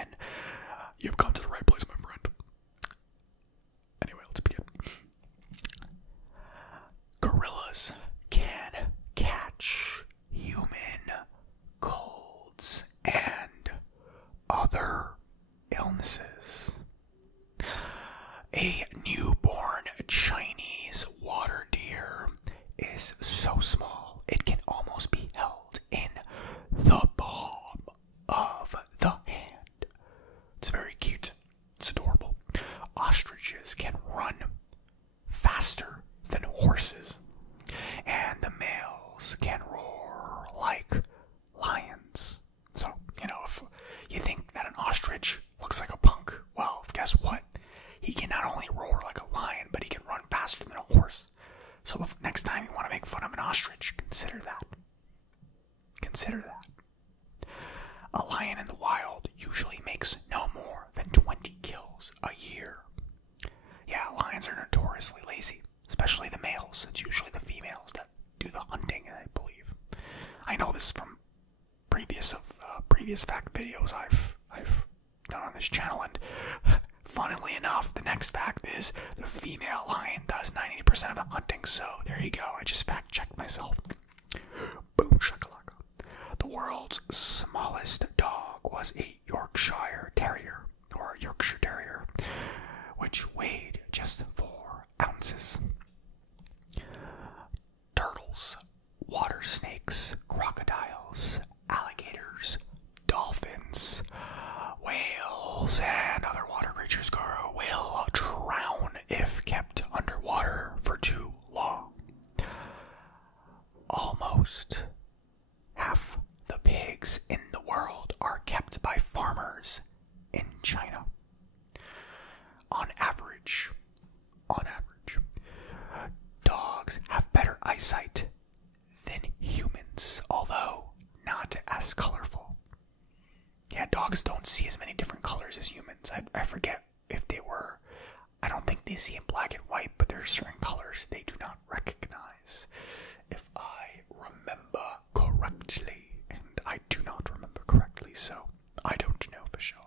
then you've come to the right place, my friend. Anyway, let's begin. Gorillas can catch human colds and other illnesses. A newborn Chinese water deer is so small it can almost be held in the palm of the hand. It's very cute. It's adorable. Ostriches can run faster than horses, and the males can roar like lions. So, if you think that an ostrich looks like a punk, well, guess what? He can not only roar like a lion, but he can run faster than a horse. So if next time you want to make fun of an ostrich, consider that. Consider that. A lion in the wild usually makes no more than 20 kills a year. Yeah, lions are notoriously lazy, especially the males. It's usually the females that do the hunting, I believe. I know this from previous fact videos I've done on this channel, and funnily enough, the next fact is the female lion does 90% of the hunting, so there you go. I just fact checked myself. Boom shakalaka. The world's smallest dog was a Yorkshire Terrier, which weighed just 4 ounces. Turtles, water snakes, crocodiles, alligators, dolphins, whales, and other water creatures will drown if kept underwater for too long. Almost half the pigs in the world are kept by farmers in China. On average, dogs have better eyesight than humans, although not as colorful. Yeah, dogs don't see as many different colors as humans. I forget if they were. I don't think they see in black and white, but there are certain colors they do not recognize, if I remember correctly. And I do not remember correctly, so I don't know for sure.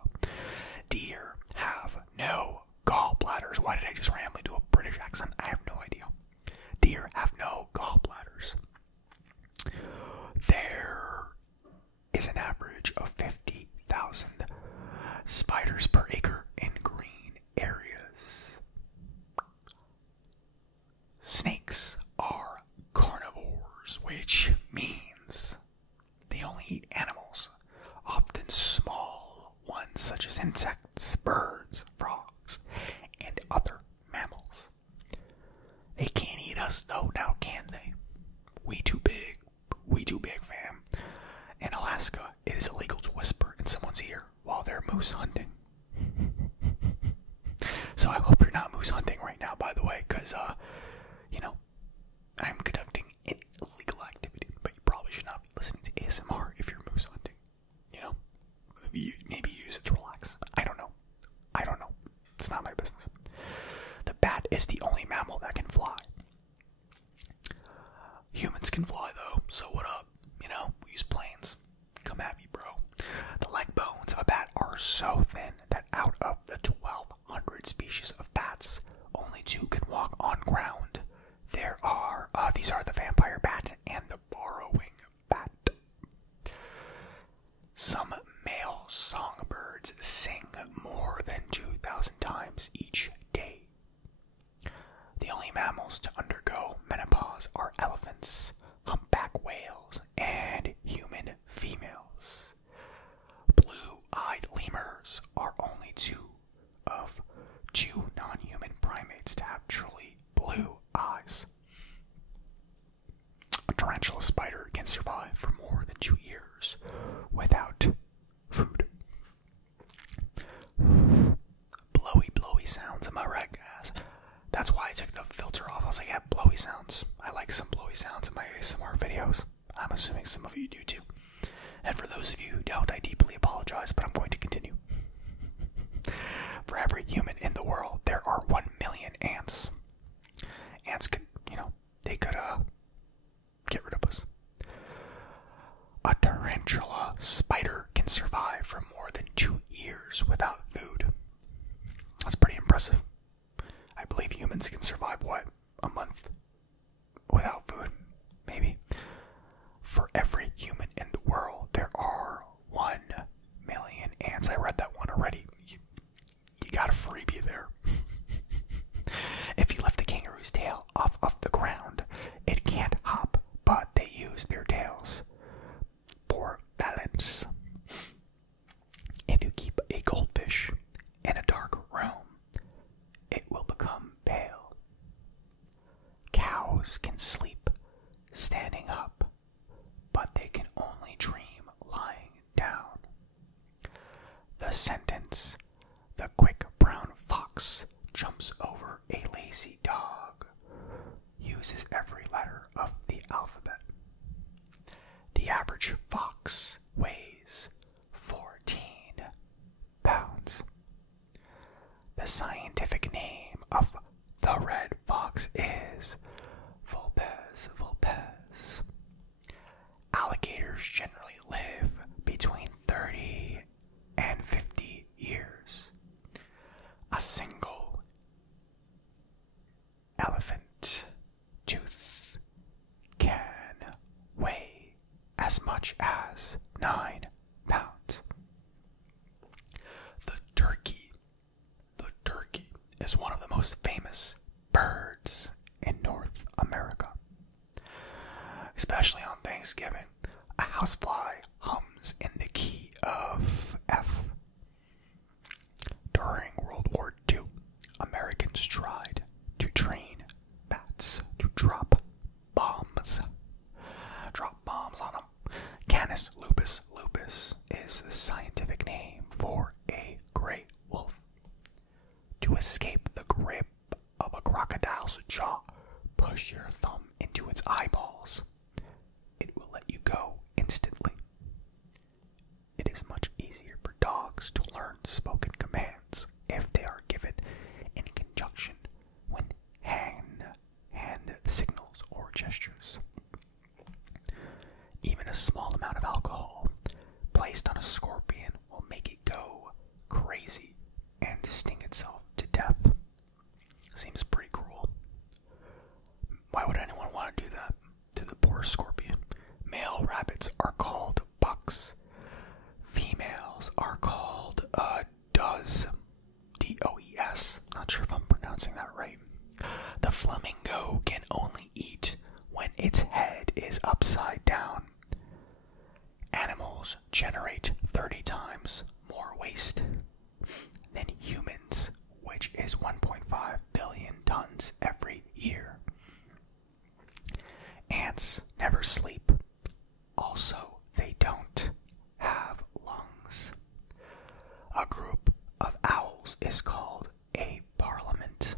Deer have no gallbladders. Why did I just randomly do a British accent? I have no idea. Deer have no gallbladders. There is an average of 50,000 spiders per acre in green areas. Snakes are carnivores, which means they only eat animals, often small ones such as insects, birds, frogs, and other mammals. They can't eat us though, now can they? We too big, fam. In Alaska, it is illegal to whisper in someone's ear while they're moose hunting. So I hope you're not moose hunting right now, by the way, because, I'm conducting an illegal activity, but you probably should not be listening to ASMR if you're moose hunting. Maybe use it to relax. I don't know. It's not my business. The bat is the only mammal that can fly. Humans can fly, though, so what up? We use planes. Come at me, bro. The leg bones of a bat are so thin that out of the 1,200 species of bats, only 2 can walk on ground. These are the vampire bat and the burrowing bat. Some male songbirds sing more than 2,000 times each day. The only mammals to undergo menopause are elephants, humpback whales, and human females. Blue-eyed lemurs are only 2 of 2 non-human primates to have truly blue eyes. A tarantula spider can survive for more than 2 years without food. Blowy sounds, am I right, guys? That's why I took the filter off. I was like, yeah, blowy sounds. I like some blowy sounds in my ASMR videos. I'm assuming some of you do too. And for those of you who don't, I deeply apologize, but I'm going to continue. For every human in the world, there are 1 million ants. Ants could, they could, get rid of us. A tarantula spider can survive for more than 2 years years without food. That's pretty impressive. I believe humans can survive, what, a month without food? Maybe. For every human in the world, there are 1 million ants. I read that one already. You got a freebie there. If you lift the kangaroo's tail off of the ground, it can't hop, but they use their tails for balance. If you keep a goldfish in a dark room, it will become pale. Cows can sleep standing up, but they can only dream lying down. The sentence, "The quick brown fox jumps over a lazy dog," uses every letter of the alphabet. The average fox weighs 14 pounds. The scientific name of the red fox is Vulpes vulpes. Alligators generally live between 30 and 50 years. A single elephant tooth can weigh as much as 9 pounds. The turkey is one of the most famous birds in North America. Especially on Thanksgiving, a housefly hums in the key of F. During World War II, Americans tried to train bats to drop bombs. Drop bombs on them. Canis lupus lupus is the scientific name for a gray wolf. To escape the grip of a crocodile's jaw, push your thumb into its eyeballs. It will let you go instantly. It is much easier for dogs to learn spoken commands if they are given in conjunction with hand signals or gestures. Even a small amount of alcohol placed on a scorpion will make it go crazy and sting itself to death. Seems pretty cruel. Why would anyone want to do that to the poor scorpion? Male rabbits are called bucks. Females are called dawgz. D-O-E-S. Not sure if I'm pronouncing that right. The flamingo can only eat when its head is upside down. Animals generate 30 times more waste than humans, which is 1.5 billion tons every year. Ants never sleep. Also, they don't have lungs. A group of owls is called a parliament.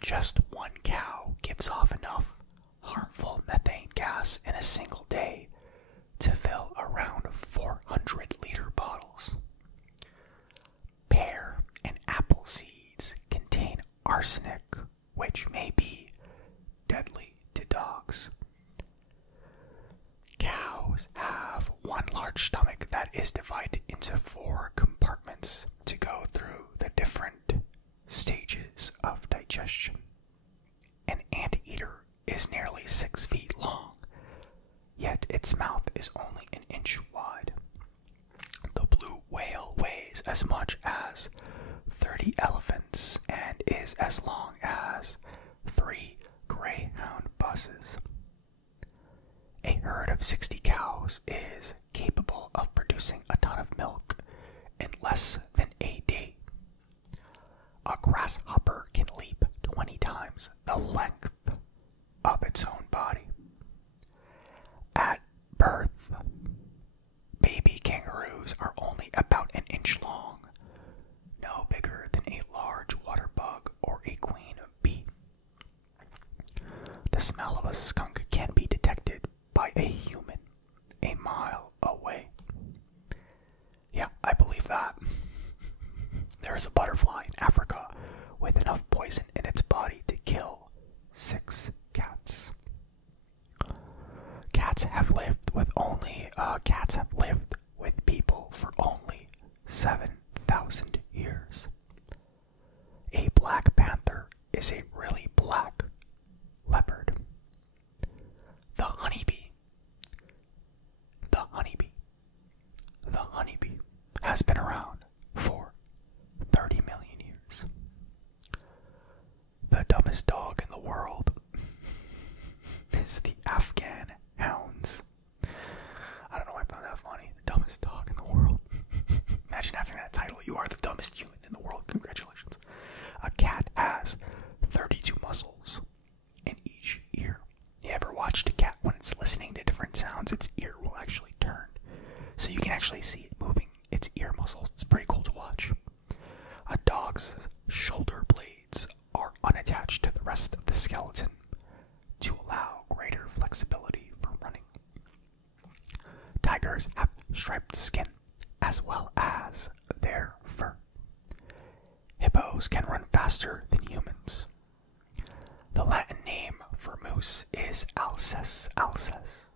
Just one cow gives off enough harmful methane gas in a single day to fill around 400-liter bottles. Pear and apple seeds contain arsenic, which may be deadly to dogs. Cows have one large stomach that is divided into 4 compartments to go through the different stages of digestion. An anteater is nearly 6 feet long, yet its mouth is only an inch wide. The blue whale weighs as much as 30 elephants and is as long as 3 Greyhound buses. A herd of 60 cows is capable of producing a ton of milk in less than a day. A grasshopper can leap 20 times the length of its own body. At birth, baby kangaroos are only about an inch long, no bigger than a large water bug or a queen bee. The smell of a skunk can be detected by a human a mile away. Yeah, I believe that. There is a butterfly in Africa with enough poison in its body to kill 6 cats. Cats have lived with people for only has been around for 30 million years. The dumbest dog in the world is the Afghan hounds. I don't know why I found that funny. The dumbest dog in the world. Imagine having that title. You are the dumbest human in the world. Congratulations. A cat has 32 muscles in each ear. You ever watched a cat when it's listening to different sounds? Its ear will actually turn. So you can actually see it moving its ear muscles. It's pretty cool to watch. A dog's shoulder blades are unattached to the rest of the skeleton to allow greater flexibility for running. Tigers have striped skin as well as their fur. Hippos can run faster than humans. The Latin name for moose is alces, alces.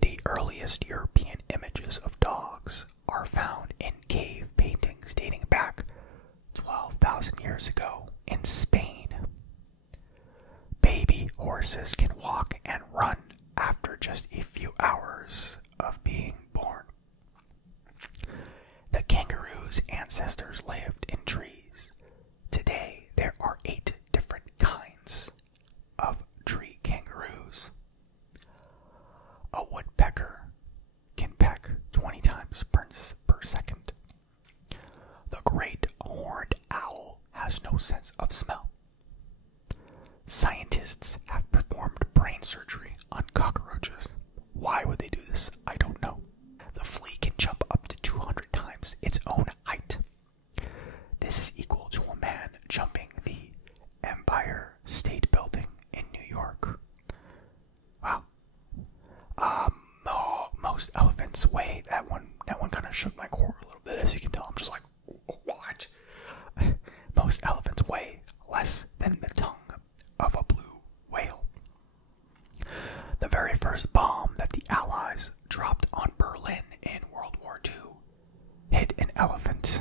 The earliest European images of dogs are found in cave paintings dating back 12,000 years ago in Spain. Baby horses can walk and run after just a few hours of being born. The kangaroo's ancestors lived in trees. Today, there are 8 different kinds of tree kangaroos. A woodpecker can peck 20 times per second. The great horned owl has no sense of smell. Scientists have performed brain surgery on cockroaches. Why would they do this? I don't know. The flea can jump up to 200 times its own height. This is equal to a man jumping the Empire State Building in New York. Wow. Most elephants weigh, that one kind of shook my core a little bit, as you can tell. I'm just like, what? Most elephants weigh less than the tongue of a blue whale. The very first bomb that the Allies dropped on Berlin in World War II hit an elephant.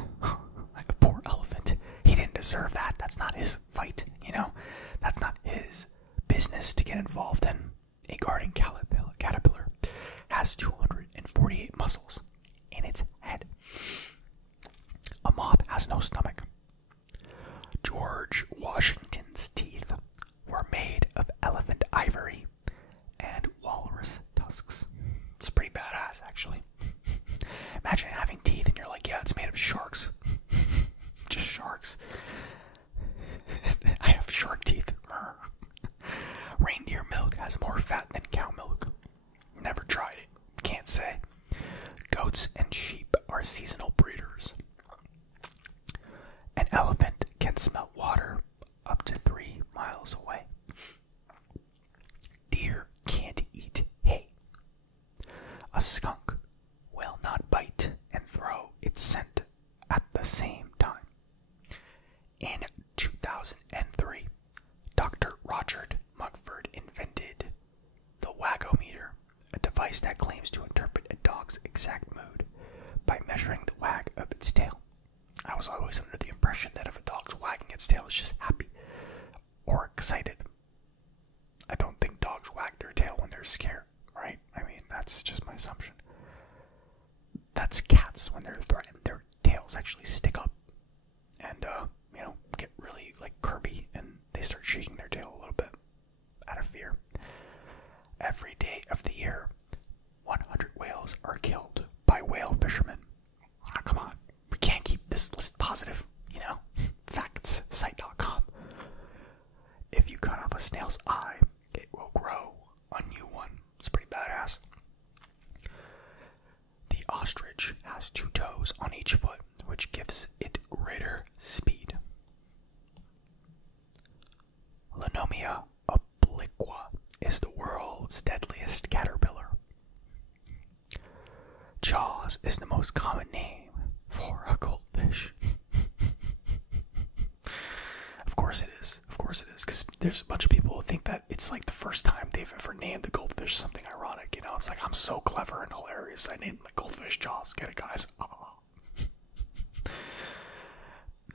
Like a poor elephant. He didn't deserve that. That's not his fight, you know? That's not his business to get involved in. A garden caterpillar has 248 muscles in its head. A moth has no stomach. George Washington's teeth were made of elephant ivory and walrus tusks. It's pretty badass, actually. Imagine having teeth and you're like, yeah, it's made of sharks. Just sharks. I have shark teeth. Reindeer milk has more fat than cow milk. Never tried it. Can't say. Goats and sheep are seasonal breeders. An elephant can smell water up to 3 miles away. Deer can't eat hay. A skunk will not bite and throw its scent at the same time. In 2003, Dr. Roger Mugford invented the wagometer, a device that claims to interpret a dog's exact mood by measuring the wag of its tail. I was always under the impression that if a dog's wagging its tail, it's just happy or excited. I don't think dogs wag their tail when they're scared, right? I mean, that's just my assumption. That's cats when they're threatened. Their tails actually stick up and, get really, curvy, and they start shaking their tail a little bit out of fear. Every day of the year, 100 whales are killed by whale fishermen. Oh, come on. We can't keep this list positive, Factssite.com. If you cut off a snail's eye, it will grow a new one. It's pretty badass. The ostrich has 2 toes on each foot, which gives it greater speed. Lanomia obliqua is the world's deadliest caterpillar. Jaws is the most common name for a goldfish. Of course it is, because there's a bunch of people who think that it's like the first time they've ever named a goldfish something ironic, It's like, I'm so clever and hilarious, I named my goldfish Jaws. Get it, guys?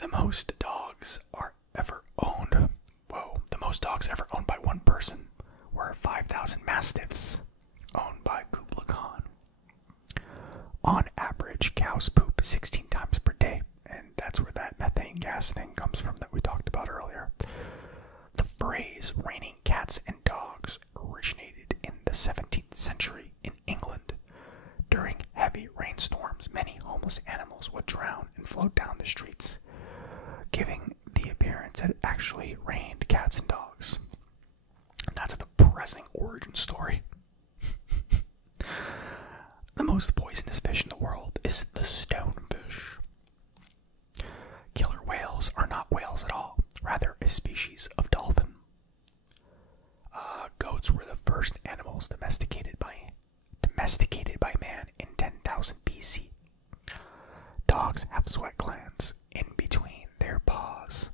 The most dogs ever owned by one person were 5,000 mastiffs owned by Kublai Khan. On average, cows poop animals would drown and float down the streets, giving the appearance that it actually rained cats and dogs. And that's a depressing origin story. The most poisonous fish in the world is the stonefish. Killer whales are not whales at all, rather a species of dolphin. Goats were the first animals domesticated by man in 10,000 BC. Dogs have sweat glands in between their paws.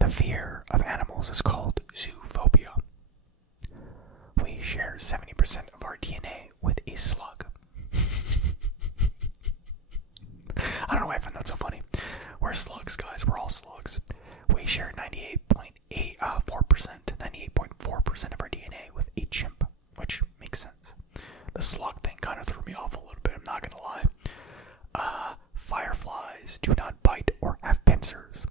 The fear of animals is called zoophobia. We share 70% of our DNA with a slug. I don't know why I find that so funny. We're slugs, guys. We're all slugs. We share 98.4% of our DNA with a chimp, which makes sense. The slug thing kind of threw me off a little bit, I'm not gonna lie. Fireflies do not bite or have pincers.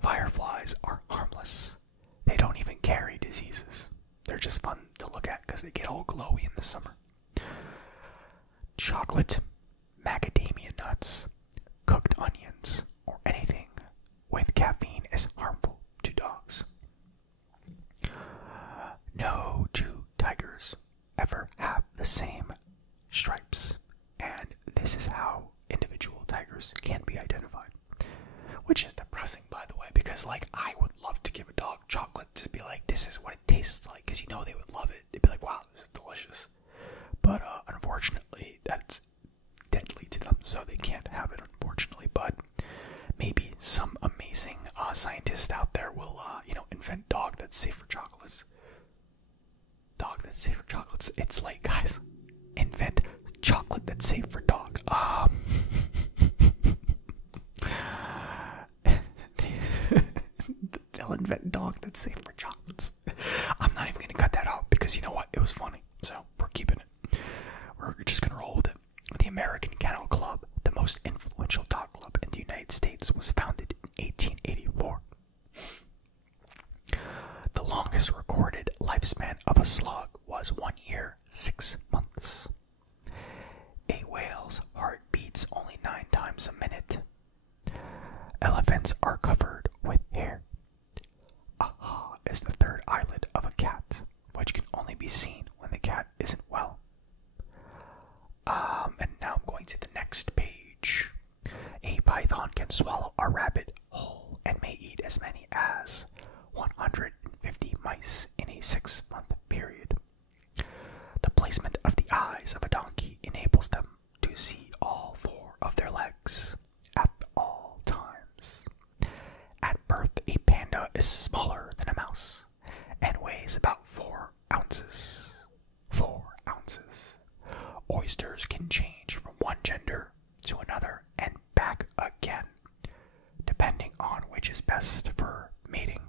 Fireflies are harmless. They don't even carry diseases. They're just fun to look at because they get all glowy in the summer. Chocolate, macadamia nuts, cooked onions, or anything with caffeine is harmful to dogs. No two tigers ever have the same stripes, and this is how individual tigers can be identified. Which is depressing, by the way, because I would love to give a dog chocolate to be like, this is what it tastes like, because they would love it. They'd be like, wow, this is delicious. But unfortunately, that's deadly to them, so they can't have it, unfortunately. But maybe some amazing scientist out there will, invent dog that's safe for chocolates. Dog that's safe for chocolates. It's like, guys, invent chocolate that's safe for dogs. They'll invent dog that's safe for chocolates. I'm not even going to cut that out because you know what? It was funny. So we're keeping it. We're just going to roll with it. The American Kennel Club, the most influential dog club in the United States, was founded in 1884. The longest recorded lifespan of a slug was 1 year, 6 months. A whale's heart beats only 9 times a minute. Elephants are covered with hair. Aha is the third eyelid of a cat, which can only be seen when the cat isn't well. And now I'm going to the next page. A python can swallow a rabbit whole and may eat as many as 150 mice in a 6-month period. The placement of the eyes of a donkey enables them to see all 4 of their legs at all times. At birth, a panda is smaller than a mouse and weighs about 4 ounces. 4 ounces. Oysters can change from one gender to another and back again, depending on which is best for mating.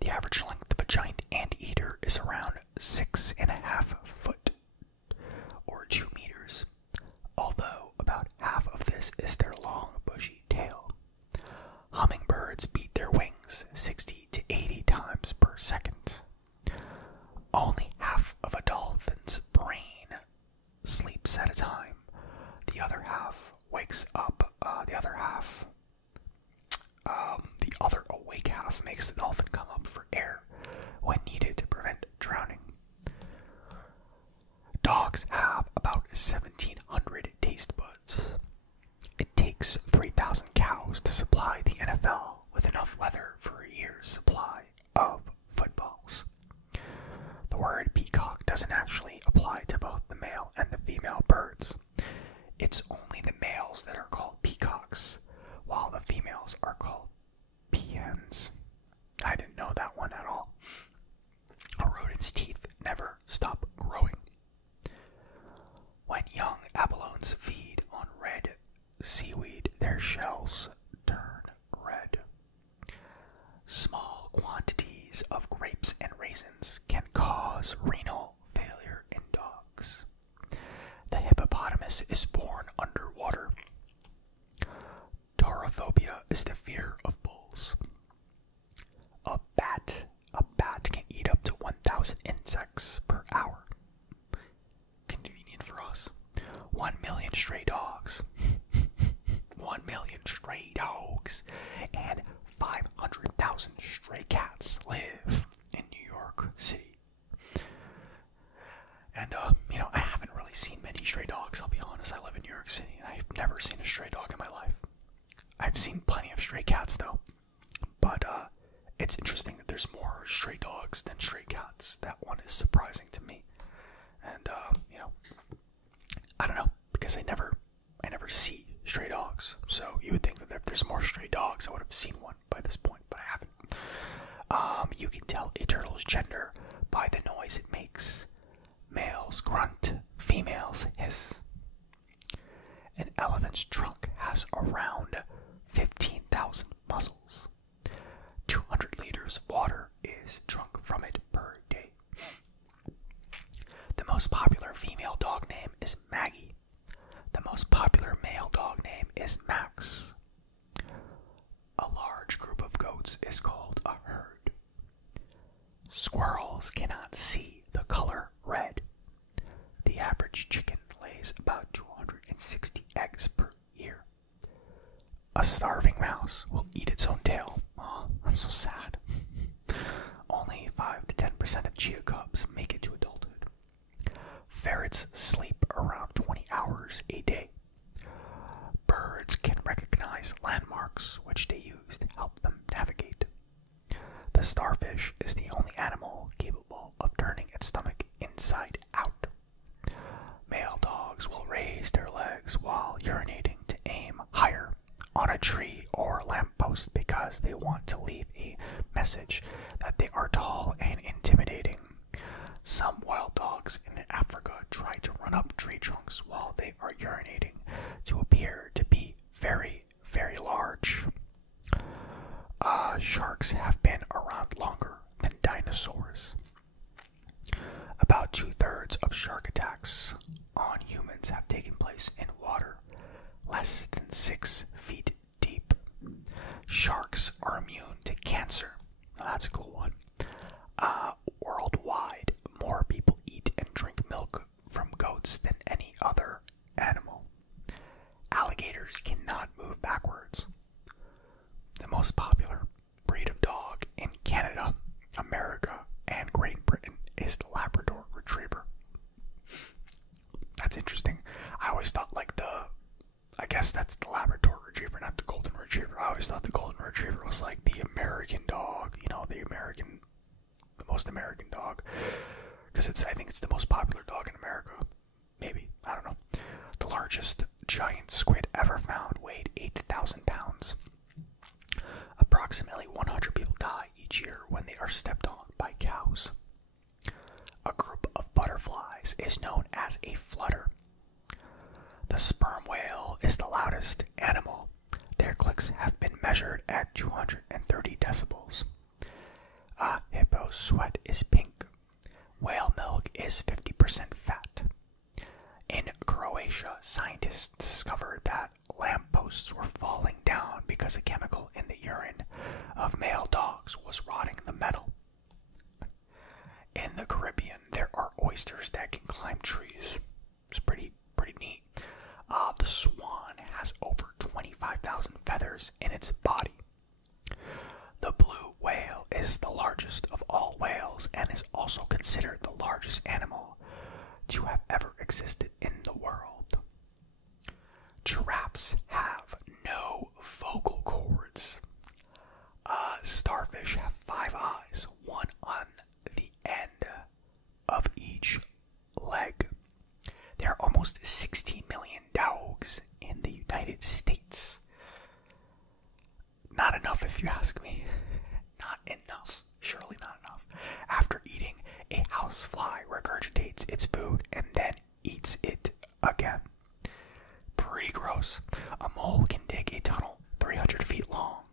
The average length of a giant anteater is around 6.5 foot, or 2 meters, although about half of this is their long, bushy tail. Hummingbirds beat their wings 60 to 80 times per second. Only half of a dolphin's brain sleeps at a time. The other half wakes up. The other awake half makes the dolphin come up for air when needed to prevent drowning. Dogs have about 1,700 taste buds. It takes 3,000 cows to supply the NFL with enough leather for a year's supply of footballs. The word peacock doesn't actually apply to both the male and the female birds. It's only the males that are called peacocks, while the females are called peahens. I didn't know that one at all. A rodent's teeth never stop growing. When young abalones feed on red seaweed, their shells turn red. Small quantities of grapes and raisins can cause renal failure in dogs. The hippopotamus is born underwater. Taurophobia is the fear of bulls. A bat can eat up to 1,000 insects per hour. Convenient for us. 1 million stray dogs. 1 million stray dogs. And 500,000 stray cats live in New York City. And, I haven't really seen many stray dogs, I'll be honest. I live in New York City, and I've never seen a stray dog in my life. I've seen plenty of stray cats, though. But, it's interesting that there's more stray dogs than stray cats. That one is surprising to me. And, I don't know, because I never see stray dogs. So you would think that if there's more stray dogs, I would have seen one by this point, but I haven't. You can tell a turtle's gender by the noise it makes. Males grunt, females hiss. An elephant's trunk has around 15,000 muscles. 200 liters of water is drunk from it per day. The most popular female dog name is Maggie. The most popular male dog name is Max. A large group of goats is called a herd. Squirrels cannot see the color red. The average chicken lays about 260 eggs per year. A starving mouse will eat its own tail. Oh, that's so sad. Only 5 to 10% of cheetah cubs make it to adulthood. Ferrets sleep around 20 hours a day. Birds can recognize landmarks, which they use to help them navigate. The starfish is the only animal capable of turning its stomach inside out. Male dogs will raise their legs while urinating to aim higher on a tree or lamppost because they want to leave a message that they are tall and intimidating. Some wild dogs in Africa try to run up tree trunks while they are urinating to appear to be very, very large. Sharks have been around longer than dinosaurs. About 2/3 of shark attacks on humans have taken place in water less than 6 feet deep. Sharks are immune to cancer. Now, that's a cool one. Worldwide, more people eat and drink milk from goats than any other animal. Alligators cannot move backwards. The most popular breed of dog in Canada, America, and Great Britain is the Labrador Retriever. That's interesting. I always thought I guess that's the Labrador Retriever, not the Golden Retriever. I always thought the Golden Retriever was like the American dog, the most American dog. Because I think it's the most popular dog in America. Maybe, I don't know. The largest giant squid ever found weighed 8,000 pounds. Approximately 100 people die each year when they are stepped on by cows. A group of butterflies is known as a flutter. The sperm whale is the loudest animal. Their clicks have been measured at 230 decibels. A hippo's sweat is pink. Whale milk is 50% fat. In Croatia, scientists discovered that lampposts were falling down because a chemical in the urine of male dogs was rotting the metal. In the Caribbean, there are oysters that can climb trees. It's pretty neat. The swan has over 25,000 feathers in its body. The blue whale is the largest of all whales and is also considered the largest animal to have ever existed in the world. Giraffes have no vocal cords. Starfish have 5 eyes, one on the end of each leg. There are almost 60 million dawgz in the United States. Not enough, if you ask me. Not enough. Surely not enough. After eating, a housefly regurgitates its food and then eats it again. Pretty gross. A mole can dig a tunnel 300 feet long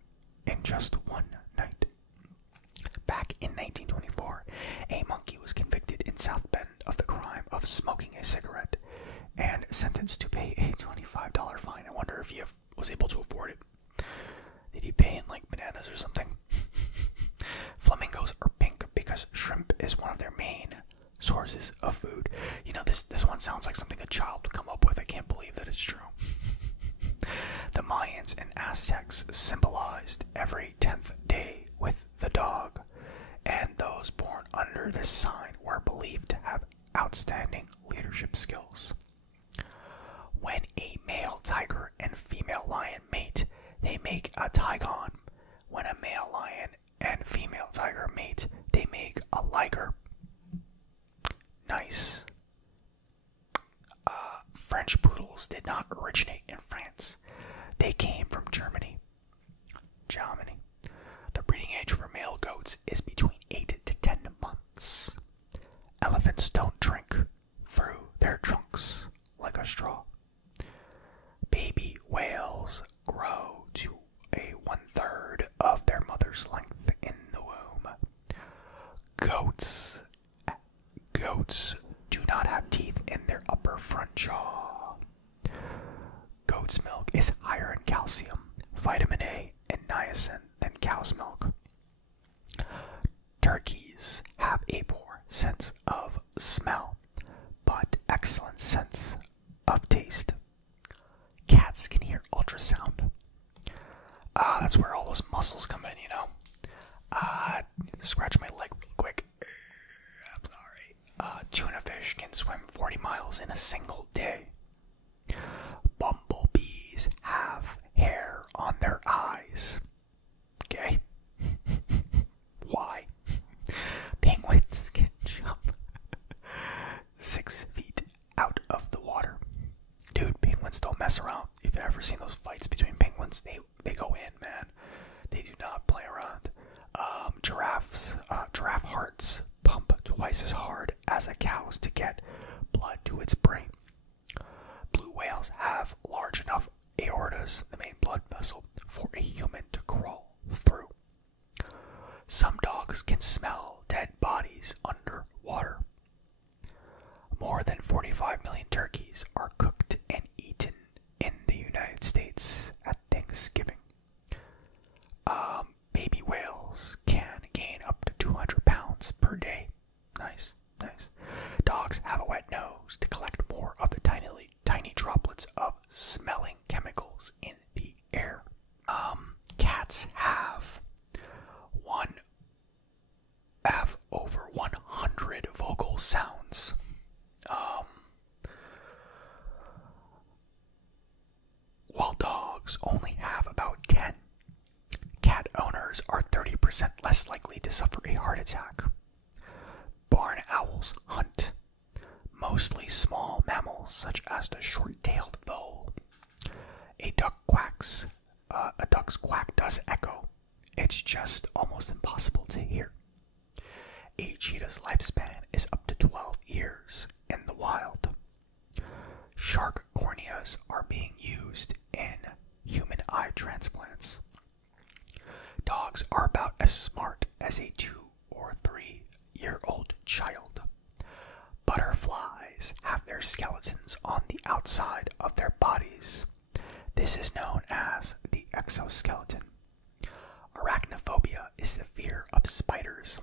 in just one night. Back in 1924, a monkey was convicted in South Bend of the crime of smoking a cigarette and sentenced to pay a $25 fine. I wonder if he was able to afford it. Did he pay in bananas or something? Flamingos are pink because shrimp is one of their main sources of food. This one sounds like something a child would come up with. I can't Mayans and Aztecs symbolized every 10th day with the dog, and those born under this sign were believed to have outstanding leadership skills. When a male tiger and female lion mate, they make a tigon. When a male lion and female tiger mate, they make a liger. Nice. French poodles did not originate in France. They came from Germany. The breeding age for male goats is between 8 to 10 months. Elephants don't drink through their trunks like a straw. Baby whales grow to a 1/3 of their mother's length in the womb. Goats do not have teeth in their upper front jaw. Goat's milk is higher in calcium, vitamin A, and niacin than cow's milk. Turkeys have a poor sense of smell, but excellent sense of taste. Cats can hear ultrasound. That's where all those muscles come in, you know. Scratch my leg real quick. I'm sorry. Tuna fish can swim 40 miles in a single day. Bumblebees have hair on their eyes. Okay? Why? Penguins can jump 6 feet out of the water. Dude, penguins don't mess around. If you've ever seen those fights between penguins, they go in, man. They do not play around. Giraffe hearts pump twice as hard as a cow's to get blood to its brain. Blue whales have large enough aortas, the main blood vessel, for a human to crawl through. Some dogs can smell dead bodies underwater. More than 45 million turkeys are cooked and eaten in the United States at Thanksgiving. Baby whales can gain up to 200 pounds per day. Nice. Dogs have a wet nose to collect more of the tiny droplets of smelling chemicals in the air. Cats have over 100 vocal sounds. While dogs only have about 10. Cat owners are 30% less likely to suffer a heart attack. Barn owls hunt, mostly small mammals such as the short-tailed vole. A duck's quack does echo. It's just almost impossible to hear. A cheetah's lifespan is up to 12 years in the wild. Shark corneas are being used in human eye transplants. Dogs are about as smart as a 2 or 3-year-old child. Butterflies have their skeletons on the outside of their bodies. This is known as the exoskeleton. Arachnophobia is the fear of spiders.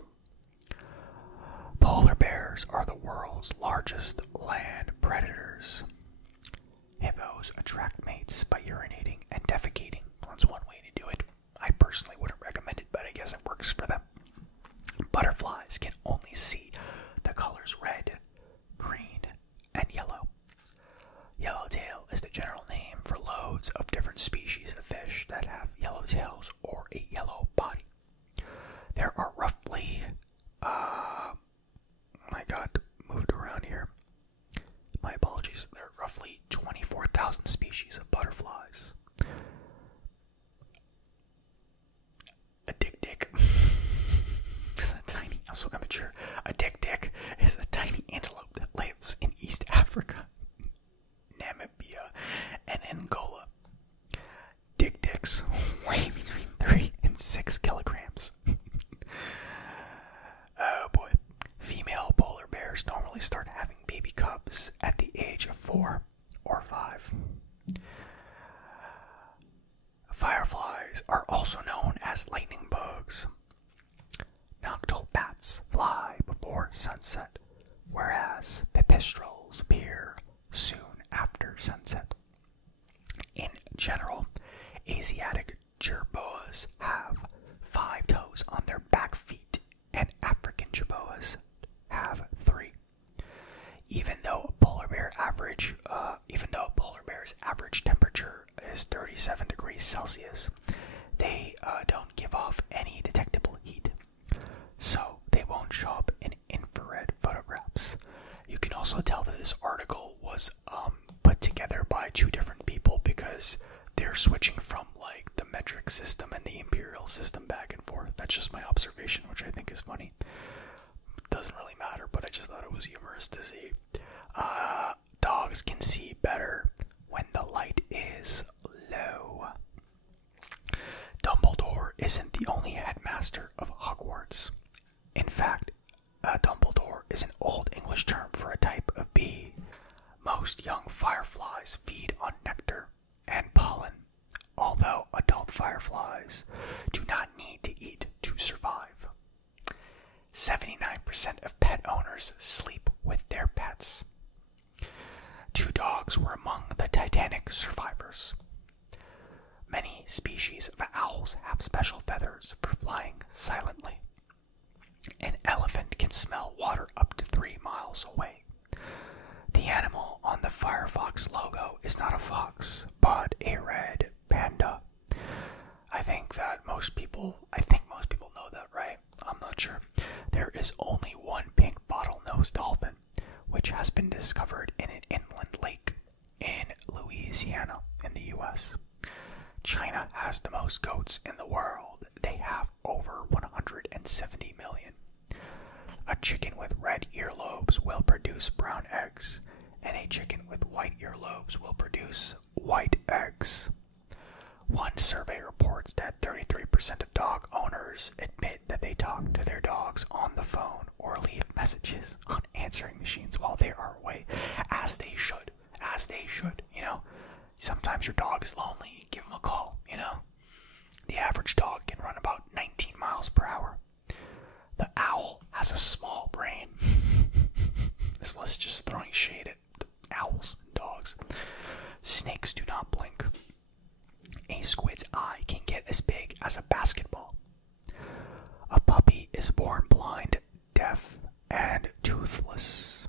Polar bears are the world's largest land predators. Hippos attract mates by urinating and defecating. That's one way to do it. I personally wouldn't recommend it, but I guess it works for them. Butterflies can only see the colors red, green, and yellow. Yellowtail is the general name for loads of different species of fish that have yellow tails or a yellow body. There are roughly, moved around here. My apologies. There are roughly 24,000 species of butterflies. A dick is a tiny, I'm so immature. A dick is a tiny antelope that lives in East Africa, Namibia, and Angola. Dicks weigh between 3 and 6 kilograms. Oh boy. Female polar bears normally start having baby cubs at the age of 4 or 5. Fireflies are also known as lightning bugs. Nocturnal bats fly before sunset, whereas pipistrelles appear soon after sunset. In general, Asiatic jerboas have 5 toes on their back feet, and African jerboas have 3. Even though a polar bear's average temperature is 37 degrees Celsius, they don't give off any detectable heat, so they won't show up in infrared photographs. You can also tell that this article was put together by 2 different people because they're switching from like the metric system and the imperial system back and forth. That's just my observation, which I think is funny. Doesn't really matter, but I just thought it was humorous to see. Dogs can see better when the light is low. Dumbledore isn't the only headmaster of Hogwarts. In fact, Dumbledore is an old English term for a type of bee. Most young fireflies feed on nectar and pollen, although adult fireflies do not need to eat to survive. 79% of pet owners sleep with their pets. 2 dogs were among the Titanic survivors. Many species of owls have special feathers for flying silently. An elephant can smell water up to 3 miles away. The animal on the Firefox logo is not a fox, but a red panda. I think most people know that, right? I'm not sure. There is only one pink bottlenose dolphin, which has been discovered in an inland lake in Louisiana in the US. China has the most goats in the world. They have over 170 million. A chicken with red earlobes will produce brown eggs, and a chicken with white earlobes will produce white eggs. One survey reports that 33% of dog owners admit that they talk to their dogs on the phone or leave messages on answering machines while they are away, as they should, you know. Sometimes your dog is lonely, give them a call, you know. The average dog can run about 19 miles per hour. The owl has a small brain. This list just throwing shade at owls and dogs. Snakes do not blink. A squid's eye can get as big as a basketball. A puppy is born blind, deaf, and toothless.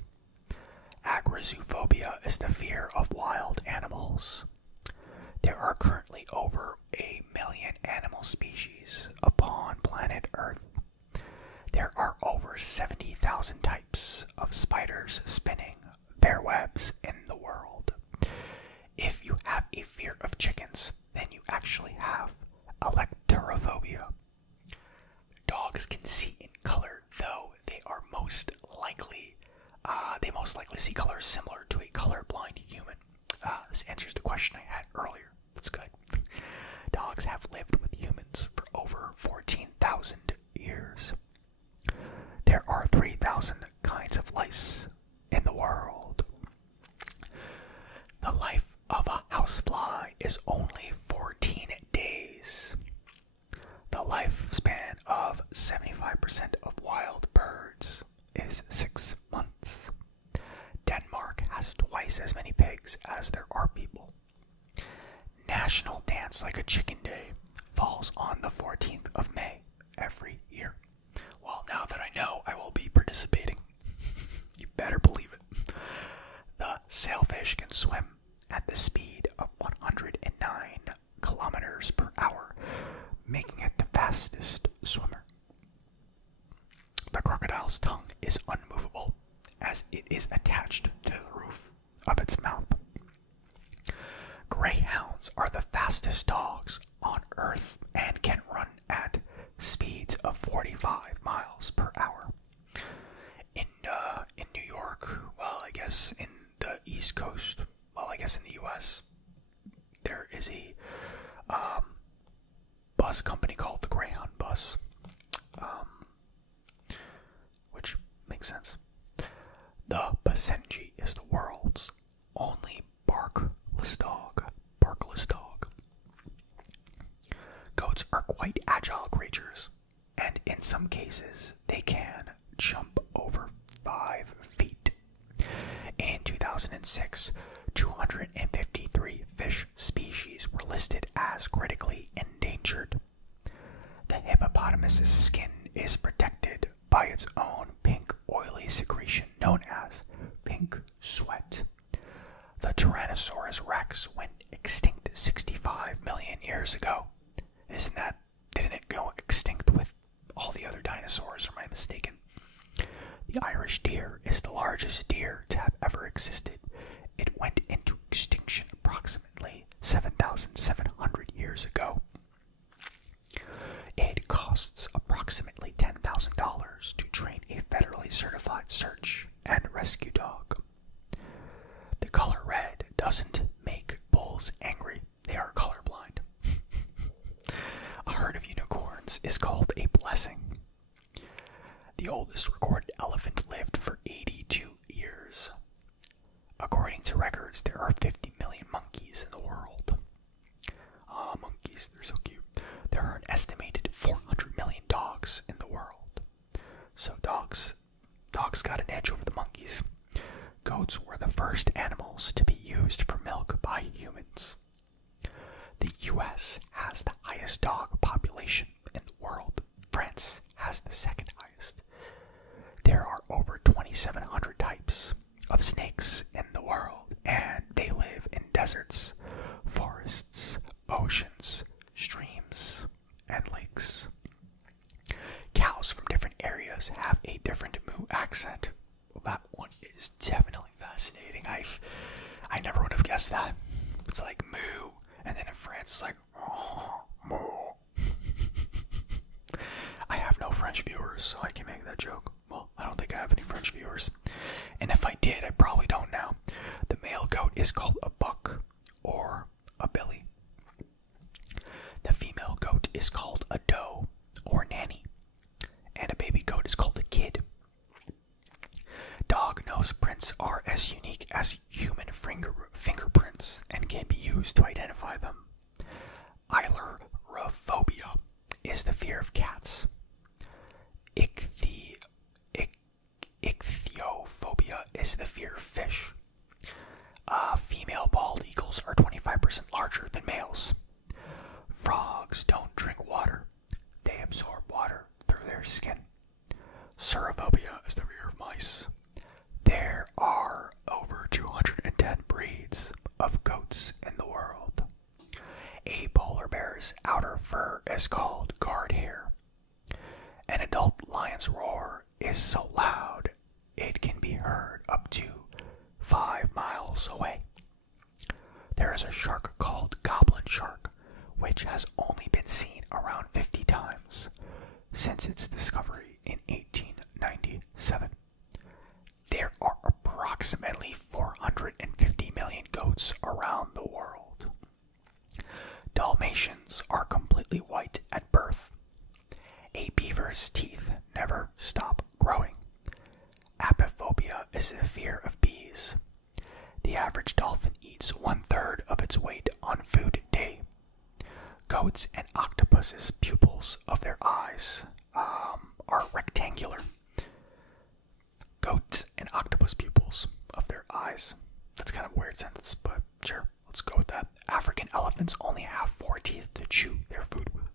Agoraphoobia is the fear of wild animals. There are currently over 1 million animal species upon planet Earth. There are over 70,000 types of spiders spinning their webs in the world. If you have a fear of chickens, then you actually have electrophobia. Dogs can see in color, though they most likely see colors similar to a colorblind human. This answers the question I had earlier. That's good. Dogs have lived with humans for over 14,000 years. There are 3,000 kinds of lice in the world. The life of a housefly is only 14 days. The lifespan of 75% of wild birds is 6 months. Denmark has twice as many pigs as there are people. National Dance Like a Chicken Day falls on the 14th of May every year. Well, now that I know, I will be participating. You better believe it. The sailfish can swim at the speed of 109 kilometers per hour, making it the fastest swimmer. The crocodile's tongue is unmovable as it is attached to the roof of its mouth. Greyhounds are the fastest dogs on Earth and can run at speeds of 45 miles per hour. In New York, well, I guess in the East Coast, well, I guess in the U.S., there is a bus company called the Greyhound Bus, which makes sense. The Basenji is the world's only barkless dog. Goats are quite agile creatures, and in some cases, they can jump over 5 feet. In 2006, 253 fish species were listed as critical years ago. Didn't it go extinct with all the other dinosaurs, or am I mistaken? The Irish deer is the largest deer to have ever existed. It went into extinction approximately 7,700 years ago. It costs approximately $10,000 to train a federally certified search and rescue dog. The color red doesn't make bulls angry. They are colorblind. A herd of unicorns is called a blessing. The oldest recorded elephant lived for 82 years. According to records, there are 50 million monkeys in the world. Monkeys, they're so cute. There are an estimated 400 million dogs in the world. So dogs got an edge over the monkeys. Goats were the first animals to be used for milk by humans. The US has the highest dog population in the world. France has the second highest. There are over 2,700 types of snakes in the world, and they live in deserts, forests, oceans, streams, and lakes. Cows from different areas have a different moo accent. Well, that one is definitely fascinating. I never would have guessed that. It's like moo, and then in France it's like moo. I have no French viewers, so I can make that joke. Well, I don't think I have any French viewers. And if I did, I probably don't now. The male goat is called a buck or a billy. The female goat is called a doe or nanny. And a baby goat is called a kid. Dog nose prints are as unique as human fingerprints and can be used to identify them. Ailurophobia is the fear of cats. Ichthyophobia is the fear of fish. Female bald eagles are 25% larger than males. Frogs don't drink water. They absorb water through their skin. Saurophobia is the fear of mice. There are over 210 breeds of goats in the world. A polar bear's outer fur is called guard hair. An adult lion's roar is so loud it can be heard up to 5 miles away. There is a shark called goblin shark, which has only been seen around 50 times since its discovery in 1897. There are approximately 450 million goats around the world. Dalmatians are completely white at birth. A beaver's teeth never stop growing. Apophobia is the fear of bees. The average dolphin eats 1/3 of its weight on food day. Goats and octopuses' pupils of their eyes are rectangular. Goats and octopus pupils of their eyes. That's kind of a weird sentence, but sure, let's go with that. African elephants only have 4 teeth to chew their food with.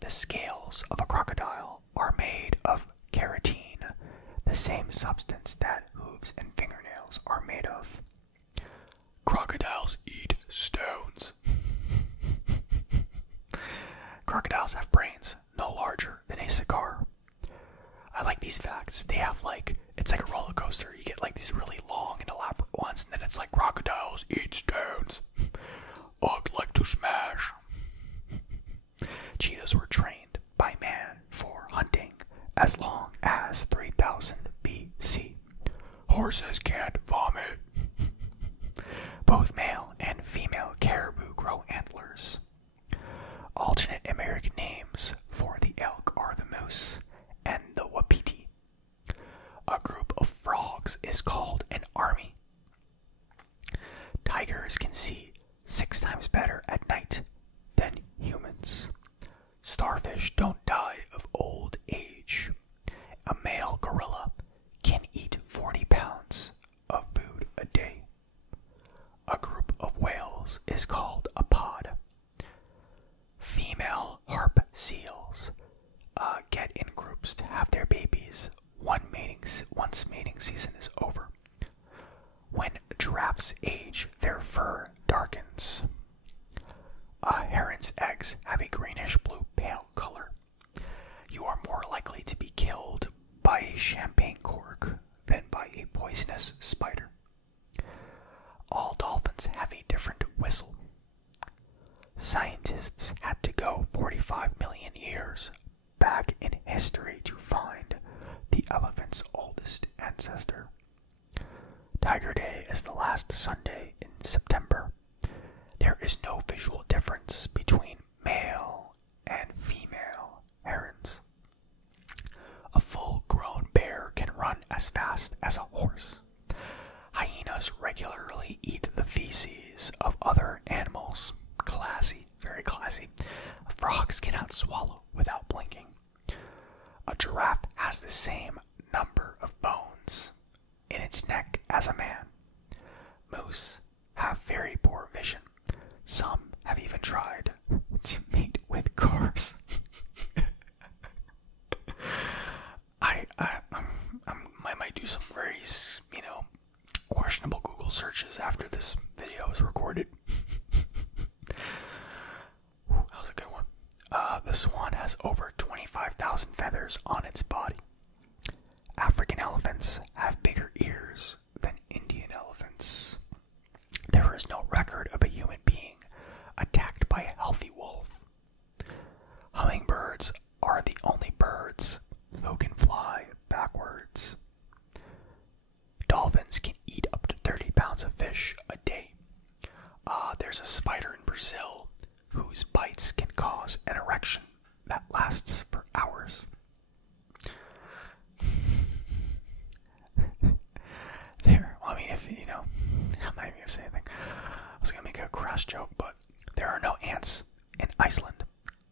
The scales of a crocodile are made of keratin, the same substance that hooves and fingernails are made of. Crocodiles eat stones. Crocodiles have brains no larger than a cigar. I like these facts. They have it's like a roller coaster. You get these really long and elaborate ones, and then it's like crocodiles eat stones. Ugh, like to smash. Cheetahs were trained by man for hunting as long as 3000 BC. Horses can't vomit. Both male and female caribou grow antlers. Alternate American names for the elk are the moose and the wapiti. A group of frogs is called an army. Tigers can see 6 times better at night than humans. Starfish don't die of old age. A male gorilla can eat 40 pounds of food a day. A group of whales is called a pod. Female harp seals get in groups to have their babies once mating season is over. When giraffes age, their fur darkens. A heron have a greenish-blue pale color. You are more likely to be killed by a champagne cork than by a poisonous spider. All dolphins have a different whistle. Scientists had to go 45 million years back in history to find the elephant's oldest ancestor. Tiger Day is the last Sunday in September. There is no visual difference between male and female herons. A full-grown bear can run as fast as a horse. Hyenas regularly eat the feces of other animals. Classy, very classy. Frogs cannot swallow without blinking. A giraffe has the same number of bones in its neck as a man. Moose have very poor vision. Some have even tried to mate with cars. I might do some very, questionable Google searches after this video is recorded. That was a good one. The swan has over 25,000 feathers on its body. African elephants have bigger ears than Indian elephants. There is no record of a human being attacked by a healthy wolf. Hummingbirds are the only birds who can fly backwards. Dolphins can eat up to 30 pounds of fish a day. There's a spider in Brazil whose bites can cause an erection that lasts for hours. I'm not even going to say anything. I was going to make a crass joke, but there are no ants in Iceland,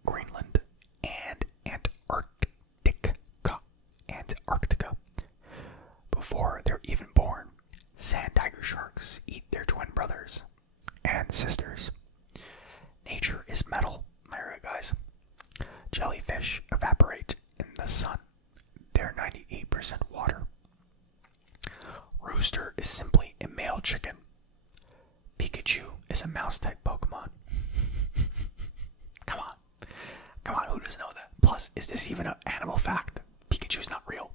Greenland, and Antarctica. Before they're even born, sand tiger sharks eat their twin brothers and sisters. Nature is metal, am I right, guys? Jellyfish evaporate in the sun. They're 98% water. Rooster is simply a male chicken. Pikachu is a mouse-type Pokemon. Come on, who doesn't know that? Plus, is this even an animal fact that Pikachu's not real?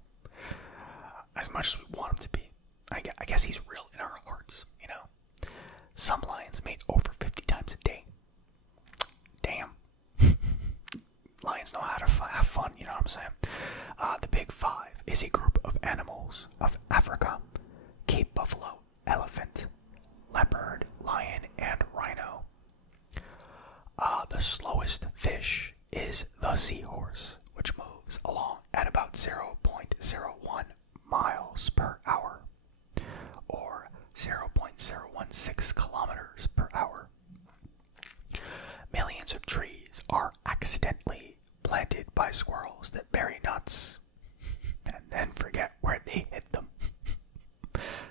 As much as we want him to be. I guess he's real in our hearts, Some lions mate over 50 times a day. Damn. Lions know how to have fun, you know what I'm saying? The Big Five is a group of animals of Africa. Cape buffalo, elephant, leopard, lion, and rhino. The slowest fish is the seahorse, which moves along at about 0.01 miles per hour, or 0.016 kilometers per hour. Millions of trees are accidentally planted by squirrels that bury nuts and then forget where they hid them.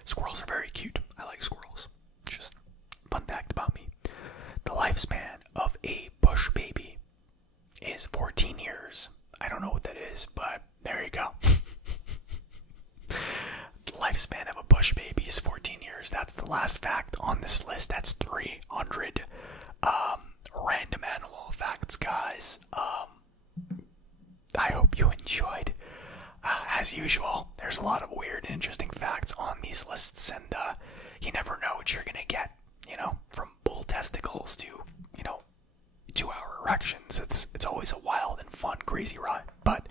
Squirrels are very cute. I like squirrels. Just fun fact about me. The lifespan of a bush baby is 14 years. I don't know what that is, but there you go. The lifespan of a bush baby is 14 years. That's the last fact on this list. That's 300 random animal facts, guys. I hope you enjoyed. As usual, there's a lot of weird and interesting facts on these lists, and you never know what you're gonna get, from bull testicles to, 2-hour erections. It's always a wild and fun, crazy ride, but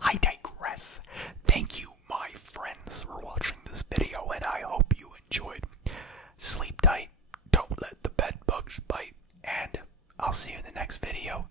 I digress. Thank you, my friends, for watching this video, and I hope you enjoyed. Sleep tight, don't let the bed bugs bite, and I'll see you in the next video.